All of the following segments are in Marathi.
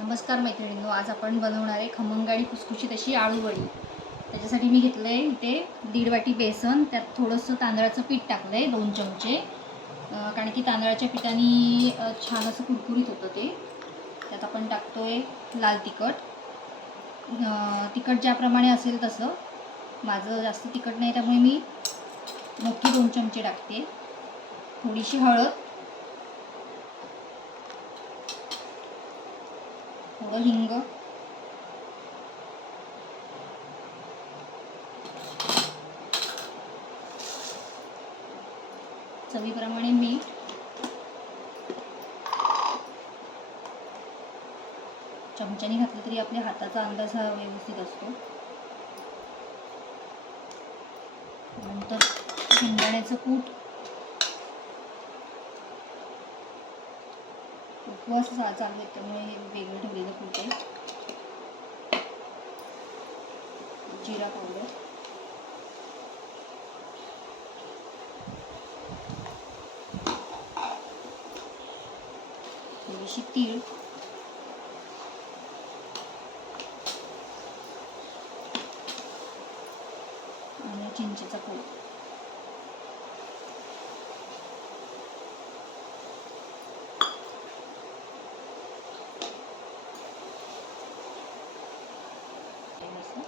नमस्कार मैत्रिणींनो आज आपण बनवणार आहे खमंग आणि खुसखुशीत अशी आळूवडी त्याच्यासाठी मी घेतलं आहे इथे दीड वाटी बेसन त्यात थोडंसं तांदळाचं पीठ टाकलं आहे दोन चमचे. कारण की तांदळाच्या पिठाने छान असं कुरकुरीत होतं ते. त्यात आपण टाकतो आहे लाल तिखट. तिखट ज्याप्रमाणे असेल तसं. माझं जास्त तिखट नाही त्यामुळे मी मोठी दोन चमचे टाकते. थोडीशी हळद. थोडं हिंग चवीप्रमाणे मीठ. चमच्याने घातलं तरी आपल्या हाताचा अंदाज हा व्यवस्थित असतो. नंतर शेंगदाण्याचं कूट. उपवास चालू आहे त्यामुळे हे वेगळं ठेवलेलं कुठे आहे जिरा पावडर थोडीशी तीळ. आणि चिंचेचा पोळ असं.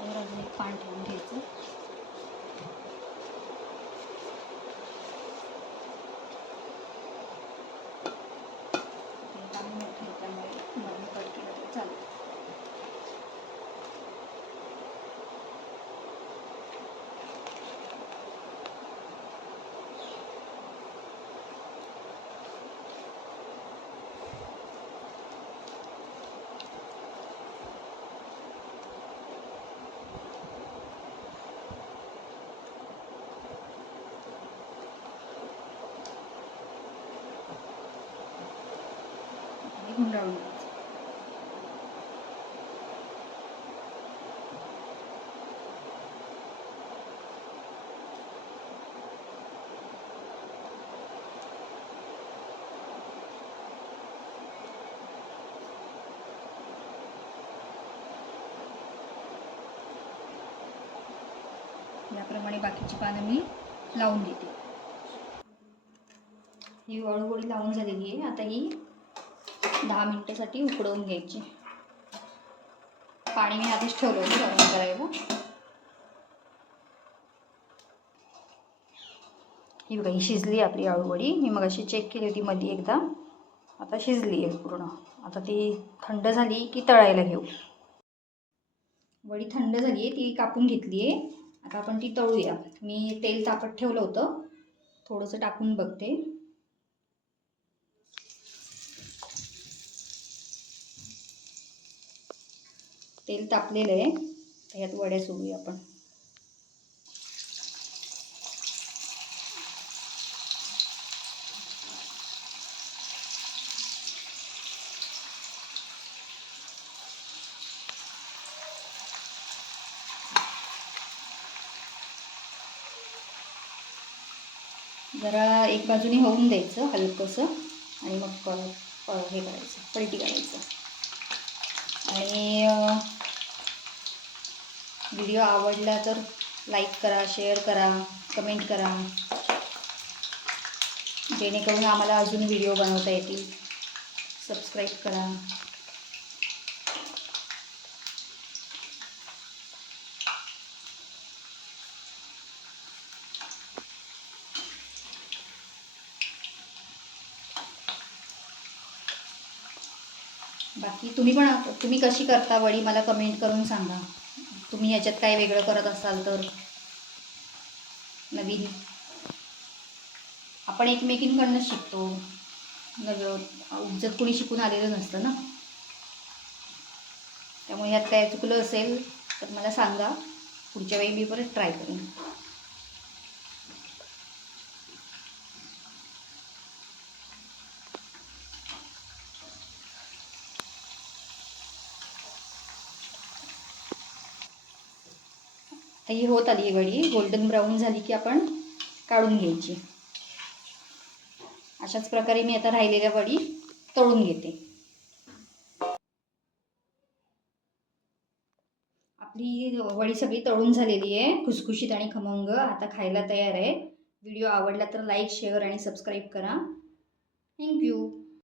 त्याच्यावर अजून एक पान ठेवून घ्यायचं हे पान मोठं आहे त्यामुळे मधून कट केलं तर चालेल आणि गुंडाळून याप्रमाणे बाकीची पानं मी लावून देते. ही अळूवडी लावून झालेली आहे. आता ही दहा मिनटासाठी उकडवून घ्यायची. पाणी मी आधीच ठेवलं होतं गरम करायला. ही बघा ही शिजली आपली आळूवडी मी मग अशी चेक केली होती मध्ये एकदा. आता शिजली आहे पूर्ण. आता ती थंड झाली की तळायला घेऊ. वडी थंड झाली आहे ती कापून घेतली आहे. आता आपण ती तळूया. मी तेल तापत ठेवलं होतं. थोडंसं टाकून बघते. तेल तापलेलं आहे. ह्यात वड्या सोडूया आपण. जरा एक बाजूने होऊन द्यायचं हलकंसं आणि मग हे करायचं पलटी करायचं. आणि व्हिडिओ आवडला तर लाईक करा शेअर करा कमेंट करा. जेणेकरून आम्हाला अजून व्हिडिओ बनवता येतील. सबस्क्राईब करा. बाकी तुम्ही पण तुम्ही कशी करता वडी? मला कमेंट करून सांगा. तुम्ही याच्यात काय वेगळं करत असाल तर? नवीन. आपण एकमेकींकडनं शिकतो. नव उपजत कोणी शिकून आलेलं नसतं ना? त्यामुळे ह्यात काय चुकलं असेल तर मला सांगा. पुढच्या वेळी मी परत ट्राय करेन. आता ही होत आली आहे वडी गोल्डन ब्राऊन झाली की आपण काढून घ्यायची. अशाच प्रकारे मी आता राहिलेल्या वडी तळून घेते. आपली वडी सगळी तळून झालेली आहे. खुसखुशीत आणि खमंग आता खायला तयार आहे. व्हिडिओ आवडला तर लाईक शेअर आणि सबस्क्राईब करा. Thank you